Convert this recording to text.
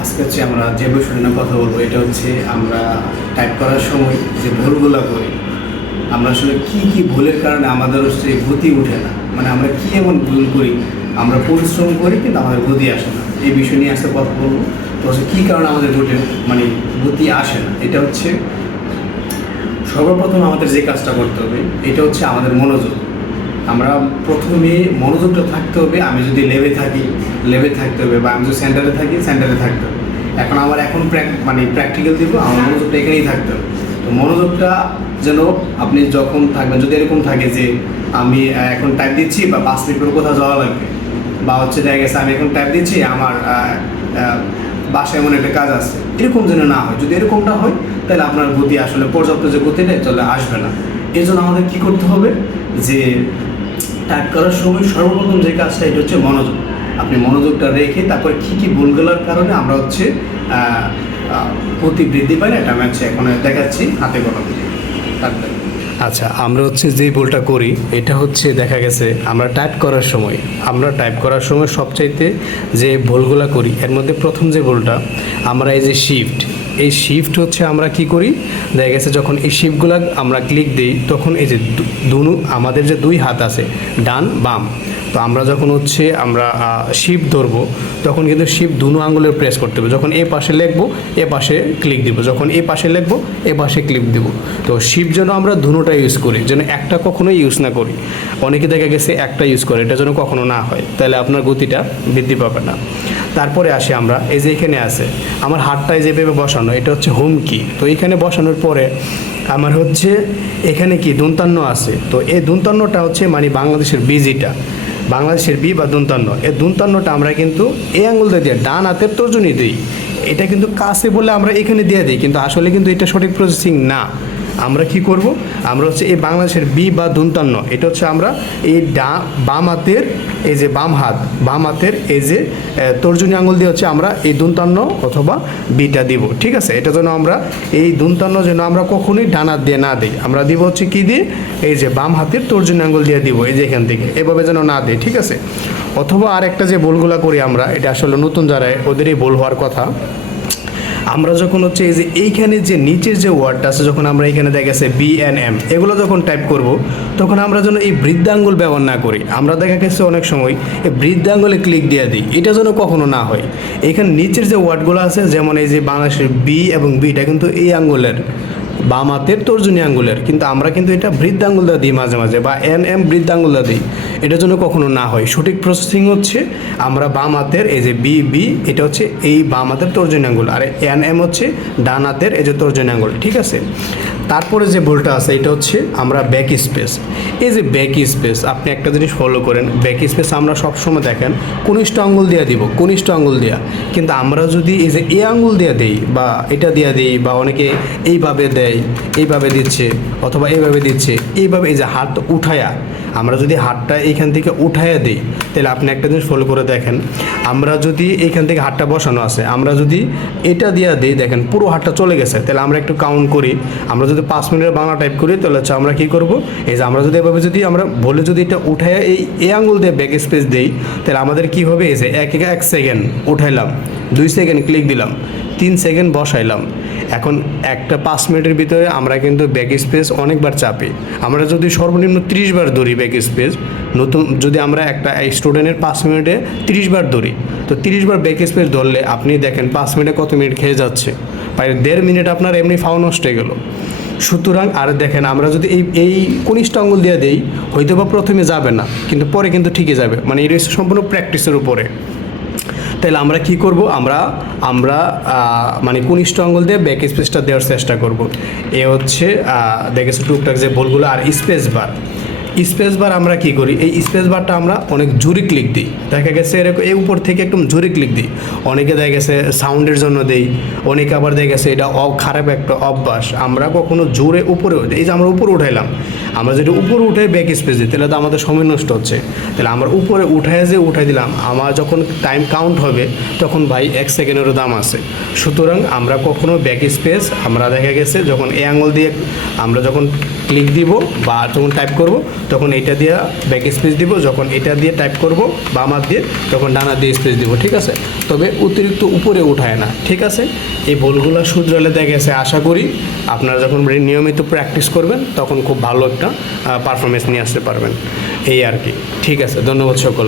আজকে হচ্ছে আমরা যে বিষয় নিয়ে কথা বলবো এটা হচ্ছে আমরা টাইপ করার সময় যে ভুলগুলো করি, আমরা আসলে কি কি ভুলের কারণে আমাদের হচ্ছে গতি উঠে না, মানে আমরা কি এমন ভুল করি, আমরা পরিশ্রম করি কিন্তু আমাদের গতি আসে না। এই বিষয় নিয়ে আজকে কথা বলবো। তো হচ্ছে কী কারণে আমাদের গতি আসে না, এটা হচ্ছে সর্বপ্রথম আমাদের যে কাজটা করতে হবে এটা হচ্ছে আমাদের মনোযোগ। আমরা প্রথমে মনোযোগটা থাকতে হবে। আমি যদি লেবে থাকতে হবে, বা আমি যদি সেন্টারে থাকি সেন্টারে থাকতে হবে। এখন প্র্যাকটিক্যাল দিব, আমার মনোযোগটা এখানেই থাকতে হবে। তো মনোযোগটা যেন আপনি যখন থাকবেন, যদি এরকম থাকে যে আমি এখন টাইপ দিচ্ছি বা 5 মিনিট পরে কোথাও যাওয়া লাগবে, বা হচ্ছে দেখা গেছে আমি এখন টাইপ দিচ্ছি আমার বাসায় এমন একটা কাজ আছে, এরকম যেন না হয়। যদি এরকমটা হয় তাহলে আপনার গতি আসলে পর্যাপ্ত যে গতিটা চলে আসবে না। এই জন্য আমাদের কী করতে হবে, যে টাইপ করার সময় সর্বপ্রথম যে কাজটা এটা হচ্ছে মনোযোগ। আপনি মনোযোগটা রেখে তারপরে কী কী ভুলগুলোর কারণে আমরা হচ্ছে গতি বৃদ্ধি পাই না, এটা আমি হচ্ছে এখন দেখাচ্ছি হাতে কলমে। আচ্ছা, আমরা হচ্ছে যে ভুলটা করি এটা হচ্ছে দেখা গেছে আমরা টাইপ করার সময় সবচাইতে যে ভুলগুলো করি এর মধ্যে প্রথম যে ভুলটা, আমরা এই যে শিফট হচ্ছে আমরা কি করি, দেখা গেছে যখন এই শিফটগুলো আমরা ক্লিক দিই তখন এই যে আমাদের যে দুই হাত আছে ডান বাম, তো আমরা যখন হচ্ছে আমরা শিফট ধরবো তখন কিন্তু শিফট দুনো আঙুলের প্রেস করতে হবে। যখন এ পাশে লিখবো এ পাশে ক্লিক দিব, যখন এ পাশে লিখবো এ পাশে ক্লিক দিব। তো শিফট যেন আমরা দুটোটা ইউজ করি, যেন একটা কখনোই ইউজ না করি। অনেকে দেখা গেছে একটা ইউজ করে, এটা যেন কখনো না হয়, তাহলে আপনার গতিটা বৃদ্ধি পাবে না। তারপরে আসি আমরা এই যে এখানে আছে আমার হাতটায় যেভাবে বসানো, এটা হচ্ছে হোম কি। তো এখানে বসানোর পরে আমার হচ্ছে এখানে কি দন্তান্ন আছে, তো এই দন্তান্নটা হচ্ছে বাংলাদেশের বাংলাদেশের বি বা দন্তান্ন, এই দন্তান্নটা আমরা কিন্তু এই আঙুল দিয়ে ডান হাতের তর্জনী দিই। এটা কিন্তু কাছে বলে আমরা এখানে দিয়ে দিই, কিন্তু আসলে কিন্তু এটা সঠিক প্রসেসিং না। আমরা কি করব, আমরা হচ্ছে এই বাংলাদেশের বি বা দন্তান্ন, এটা হচ্ছে আমরা এই বাম হাতের এই যে বাম হাতের এই যে তর্জনী আঙুল দিয়ে হচ্ছে আমরা এই দন্তান্ন অথবা বিটা দিব। ঠিক আছে, এটা যেন আমরা এই দন্তান্ন যেন আমরা কখনোই ডান হাত দিয়ে না দিই, আমরা দিব হচ্ছে কি দিয়ে, এই যে বাম হাতের তর্জনী আঙুল দিয়ে দিব, এই যে এখান থেকে এভাবে যেন না দিই। ঠিক আছে, অথবা আরেকটা যে ভুলগুলো করি আমরা, এটা আসলে নতুন যারা ওদেরই ভুল হওয়ার কথা। আমরা যখন হচ্ছে এই যে এইখানে যে নিচের যে ওয়ার্ডটা আছে, যখন আমরা এখানে দেখা গেছে BNM এগুলো যখন টাইপ করব তখন আমরা যেন এই বৃদ্ধাঙ্গুল ব্যবহার না করি। আমরা দেখা গেছে অনেক সময় এই বৃদ্ধাঙ্গুলে ক্লিক দিয়ে দিই, এটা যেন কখনো না হয়। এখানে নিচের যে ওয়ার্ডগুলো আছে, যেমন এই যে বাংলাদেশের বি এবং বিটা কিন্তু এই আঙ্গুলের বাম হাতের তর্জনী আঙ্গুলের, কিন্তু আমরা কিন্তু এটা বৃদ্ধাঙ্গুল দিয়ে দিই মাঝে মাঝে, বা NM বৃদ্ধাঙ্গুল দিয়ে দিই, এটার জন্য কখনো না হয়। সঠিক প্রসেসিং হচ্ছে আমরা বাম হাতের এই যে বি এটা হচ্ছে এই বাম হাতের তর্জনী আঙ্গুল, আর NM হচ্ছে ডান হাতের এই যে তর্জনী আঙ্গুল। ঠিক আছে, তারপরে যে ভুলটা আছে এটা হচ্ছে আমরা ব্যাক স্পেস। এই যে ব্যাক স্পেস আপনি একটা জিনিস ফলো করেন, ব্যাক স্পেস আমরা সবসময় দেখেন কনিষ্ঠ আঙ্গুল দিয়ে দিব, কনিষ্ঠ আঙ্গুল দেওয়া, কিন্তু আমরা যদি এই যে এ আঙ্গুল দিয়ে দিই বা এটা দিয়ে দিই, বা অনেকে এইভাবে দেয়, এইভাবে দিচ্ছে অথবা এইভাবে দিচ্ছে, এইভাবে এই যে হাত উঠায়া, আমরা যদি হাতটা এইখান থেকে উঠাইয়া দিই তাহলে আপনি একটা জিনিস ফলো করে দেখেন, আমরা যদি এইখান থেকে হাতটা বসানো আছে, আমরা যদি এটা দিয়ে দিই দেখেন পুরো হাতটা চলে গেছে। তাহলে আমরা একটু কাউন্ট করি, আমরা যদি 5 মিনিটের বাংলা টাইপ করি তাহলে হচ্ছে আমরা কী করবো, এই যে আমরা যদি এভাবে যদি আমরা বলে যদি এটা উঠাইয়া এই আঙ্গুল দিয়ে ব্যাক স্পেস দিই তাহলে আমাদের কী হবে, এই যে 1 সেকেন্ড উঠাইলাম, 2 সেকেন্ড ক্লিক দিলাম, 3 সেকেন্ড বসাইলাম। এখন একটা 5 মিনিটের ভিতরে আমরা কিন্তু ব্যাক স্পেস অনেকবার চাপি। আমরা যদি সর্বনিম্ন 30 বার ধরি ব্যাক স্পেস, যদি আমরা একটা স্টুডেন্টের 5 মিনিটে 30 বার ধরি, তো 30 বার ব্যাক স্পেস ধরলে আপনি দেখেন 5 মিনিটে কত মিনিট খেয়ে যাচ্ছে, প্রায় 1.5 মিনিট আপনার এমনি ফাও নষ্ট হয়ে গেল। সুতরাং আর দেখেন আমরা যদি এই কনিষ্ঠ আঙ্গুল দিয়ে দিই, হয়তো বা প্রথমে যাবে না কিন্তু পরে কিন্তু ঠিকই যাবে, এটা সম্পূর্ণ প্র্যাকটিসের উপরে। তাহলে আমরা কি করব, আমরা কনিষ্ঠ আঙ্গুল দিয়ে ব্যাক স্পেসটা দেওয়ার চেষ্টা করব। এ হচ্ছে দেখেছি টুকটাক যে ভুলগুলো। আর স্পেস বার আমরা কি করি, এই স্পেস বারটা আমরা অনেক জোরে ক্লিক দিই, দেখা গেছে এরকম এই উপর থেকে একদম জোরে ক্লিক দিই। অনেকে দেখা গেছে সাউন্ডের জন্য দেই, অনেকে আবার দেখা গেছে এটা খারাপ একটা অভ্যাস। আমরা কখনো জোরে উপরে, এই যে আমরা উপরে উঠাইলাম, আমরা যদি উপরে উঠে ব্যাক স্পেস দিই তাহলে তো আমাদের সময় নষ্ট হচ্ছে। তাহলে আমরা উপরে উঠাই দিলাম, আমার যখন টাইম কাউন্ট হবে তখন ভাই 1 সেকেন্ডেরও দাম আছে। সুতরাং আমরা কখনো ব্যাক স্পেস আমরা দেখা গেছে যখন এই আঙুল দিয়ে আমরা যখন ক্লিক দিব বা যখন টাইপ করব তখন এটা দিয়ে ব্যাক স্পেস দিব, যখন এটা দিয়ে টাইপ করব, বাম হাত দিয়ে, তখন ডান হাত দিয়ে স্পেস দিব, ঠিক আছে? তবে অতিরিক্ত উপরে উঠায় না, ঠিক আছে? এই ভুলগুলো শুধরালে দেখা গেছে আশা করি আপনারা যখন নিয়মিত প্র্যাকটিস করবেন তখন খুব ভালো একটা পারফরমেন্স নিয়ে আসতে পারবেন, এই আর কি। ঠিক আছে, ধন্যবাদ সকল।